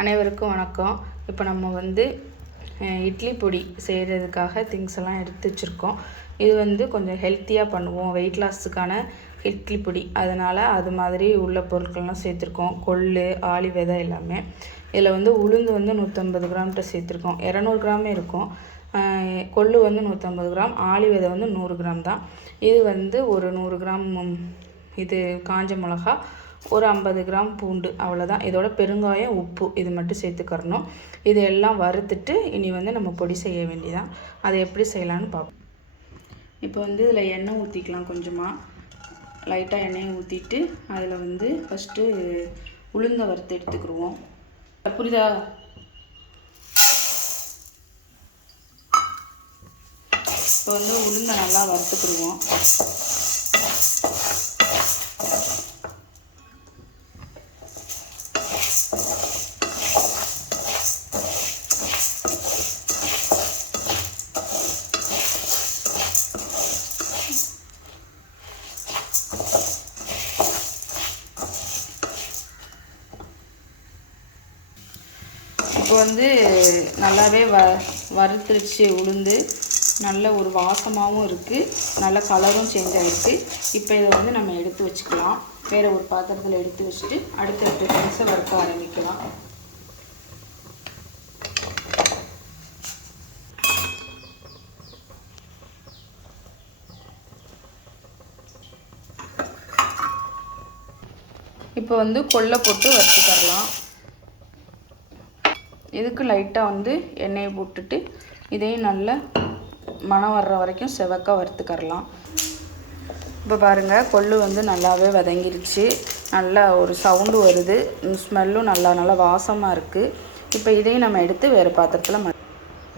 அனைவருக்கும் வணக்கம். இப்போ நம்ம வந்து இட்லி பொடி செய்கிறதுக்காக திங்ஸ் எல்லாம் எடுத்து வச்சுருக்கோம். இது வந்து கொஞ்சம் ஹெல்த்தியாக பண்ணுவோம். வெயிட் லாஸுக்கான இட்லி பொடி. அதனால் அது மாதிரி உள்ள பொருட்கள்லாம் சேர்த்துருக்கோம். கொள்ளு ஆளி விதை எல்லாமே. இதில் வந்து உளுந்து வந்து நூற்றம்பது கிராம்கிட்ட சேர்த்துருக்கோம். இரநூறு கிராமே இருக்கும். கொள்ளு வந்து நூற்றம்பது கிராம். ஆளி விதை வந்து நூறு கிராம் தான். இது வந்து ஒரு நூறு கிராம் இது காஞ்ச மிளகா ஒரு ஐம்பது கிராம் பூண்டு அவ்வளோதான் இதோட பெருங்காயம் உப்பு இது மட்டும் சேர்த்துக்கறணும். இது எல்லாம் வறுத்துட்டு இனி வந்து நம்ம பொடி செய்ய வேண்டியதான் அதை எப்படி செய்யலான்னு பார்ப்போம் இப்போ வந்து இதில் எண்ணெய் ஊற்றிக்கலாம் கொஞ்சமாக லைட்டாக எண்ணெயை ஊற்றிட்டு அதில் வந்து ஃபஸ்ட்டு உளுந்த வறுத்து எடுத்துக்கிடுவோம் புரியுதா? இப்போ வந்து உளுந்தை நல்லா வறுத்துக்கிடுவோம் வந்து நல்லாவே வ வறுத்துருச்சு உளுந்து. நல்ல ஒரு வாசமாகவும் இருக்குது நல்ல கலரும் சேஞ்ச் ஆகிருக்கு இப்போ இதை வந்து நம்ம எடுத்து வச்சுக்கலாம். வேறு ஒரு பாத்திரத்தில் எடுத்து வச்சுட்டு அடுத்தடுத்த திங்ஸை வறுக்க ஆரம்பிக்கலாம். இப்போ வந்து கொல்லை போட்டு வறுத்து தரலாம் இதுக்கு லைட்டாக வந்து எண்ணெயை போட்டுட்டு இதையும் நல்ல மணம் வர்ற வரைக்கும் செவக்க வறுத்துக்கரலாம். இப்போ பாருங்கள் கொள்ளு வந்து நல்லாவே வதங்கிருச்சு. நல்லா ஒரு சவுண்டு வருது. ஸ்மெல்லும் நல்லா நல்லா வாசமாக இருக்குது இப்போ இதையும் நம்ம எடுத்து வேறு பாத்திரத்தில் ம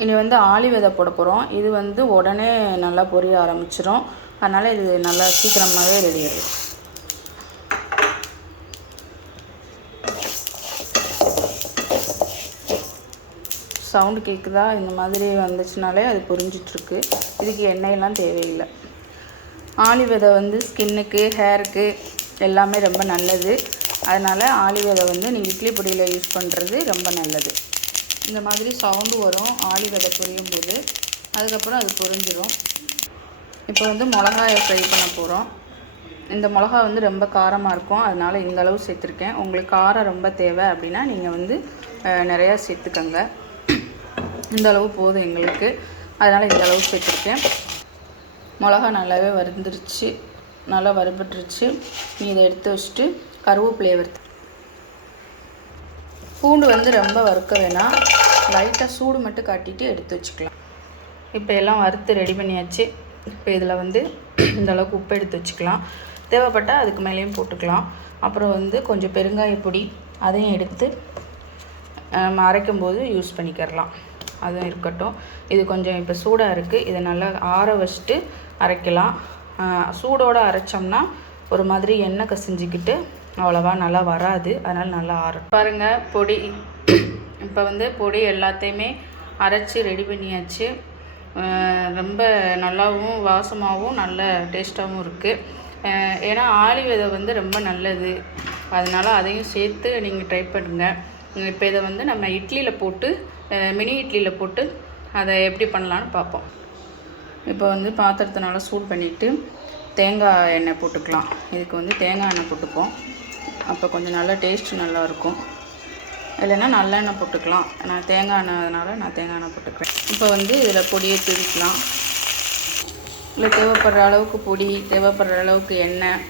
இனி வந்து ஆளி விதை போட போகிறோம் இது வந்து உடனே நல்லா பொரிய ஆரம்பிச்சிடும் அதனால் இது நல்லா சீக்கிரமாகவே ரெடி ஆகிடும் சவுண்டு கேட்குதா இந்த மாதிரி வந்துச்சுனாலே அது புரிஞ்சிட்ருக்கு. இதுக்கு எண்ணெயெல்லாம் தேவையில்லை. ஆளி விதை வந்து ஸ்கின்னுக்கு ஹேருக்கு எல்லாமே ரொம்ப நல்லது. அதனால் ஆளி விதை வந்து நீங்கள் இட்லி பொடியில் யூஸ் பண்ணுறது ரொம்ப நல்லது. இந்த மாதிரி சவுண்டு வரும் ஆளி விதை பொரியும் போது அதுக்கப்புறம் அது புரிஞ்சிடும் இப்போ வந்து மிளகாயை ஃப்ரை பண்ண போகிறோம் இந்த மிளகா வந்து ரொம்ப காரமாக இருக்கும். அதனால் இந்த அளவு சேர்த்துருக்கேன். உங்களுக்கு காரம் ரொம்ப தேவை அப்படின்னா நீங்கள் வந்து நிறையா சேர்த்துக்கங்க. இந்த அளவு போதும் எங்களுக்கு. அதனால் இந்த அளவு சேர்த்துருக்கேன் மிளகா நல்லாவே வறுந்துருச்சு. நல்லா வறுபட்டுருச்சு. நீ இதை எடுத்து வச்சுட்டு கருவேப்பிலையை வறுத்து பூண்டு வந்து ரொம்ப வறுக்க வேணாம். லைட்டாக சூடு மட்டும் காட்டிட்டு எடுத்து வச்சுக்கலாம். இப்போ எல்லாம் வறுத்து ரெடி பண்ணியாச்சு. இப்போ இதில் வந்து இந்தளவுக்கு உப்பு எடுத்து வச்சுக்கலாம். தேவைப்பட்டால் அதுக்கு மேலேயும் போட்டுக்கலாம். அப்புறம் வந்து கொஞ்சம் பெருங்காய பொடி அதையும் எடுத்து நம்ம அரைக்கும் போது யூஸ் பண்ணிக்கிறலாம். அதுவும் இருக்கட்டும். இது கொஞ்சம் இப்போ சூடாக இருக்குது இதை நல்லா ஆற வச்சுட்டு அரைக்கலாம். சூடோடு அரைச்சோம்னா ஒரு மாதிரி எண்ணெய் கசிஞ்சிக்கிட்டு அவ்வளோவா நல்லா வராது. அதனால் நல்லா ஆறும் பாருங்கள் பொடி. இப்போ வந்து பொடி எல்லாத்தையுமே அரைச்சி ரெடி பண்ணியாச்சு. ரொம்ப நல்லாவும் வாசமாகவும் நல்ல டேஸ்ட்டாகவும் இருக்குது ஏன்னா ஆளி விதை வந்து ரொம்ப நல்லது. அதனால் அதையும் சேர்த்து நீங்கள் ட்ரை பண்ணுங்கள் இப்போ இதை வந்து நம்ம இட்லியில் போட்டு மினி இட்லியில் போட்டு அதை எப்படி பண்ணலான்னு பார்ப்போம். இப்போ வந்து பாத்திரத்தை நல்லா சூடு பண்ணிவிட்டு தேங்காய் எண்ணெய் போட்டுக்கலாம். இதுக்கு வந்து தேங்காய் எண்ணெய் போட்டுப்போம். அப்போ கொஞ்சம் நல்லா டேஸ்ட் நல்லாயிருக்கும் இல்லைன்னா நல்லெண்ணெய் போட்டுக்கலாம். நான் தேங்காய் எண்ணெய் அதனால் நான் தேங்காய் எண்ணெய் போட்டுக்கிறேன். இப்போ வந்து இதில் பொடியை தூவிக்கலாம் இல்லை தேவைப்படுற அளவுக்கு பொடி தேவைப்படுற அளவுக்கு எண்ணெய்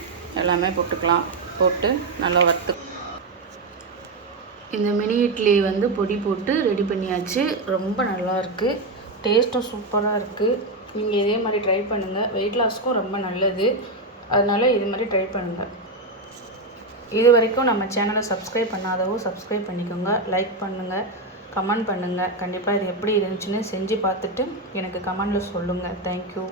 எல்லாமே போட்டுக்கலாம். போட்டு நல்லா வறுத்து இந்த மினி இட்லி வந்து பொடி போட்டு ரெடி பண்ணியாச்சு. ரொம்ப நல்லா இருக்குது டேஸ்ட்டும் சூப்பராக இருக்குது நீங்கள் இதே மாதிரி ட்ரை பண்ணுங்கள் வெயிட் லாஸ்க்கும் ரொம்ப நல்லது. அதனால் இது மாதிரி ட்ரை பண்ணுங்கள் இது வரைக்கும் நம்ம சேனலை சப்ஸ்கிரைப் பண்ணாதவோ சப்ஸ்கிரைப் பண்ணிக்கோங்க. லைக் பண்ணுங்கள் கமெண்ட் பண்ணுங்கள் கண்டிப்பாக இது எப்படி இருந்துச்சுன்னு செஞ்சு பார்த்துட்டு எனக்கு கமெண்டில் சொல்லுங்கள் தேங்க்யூ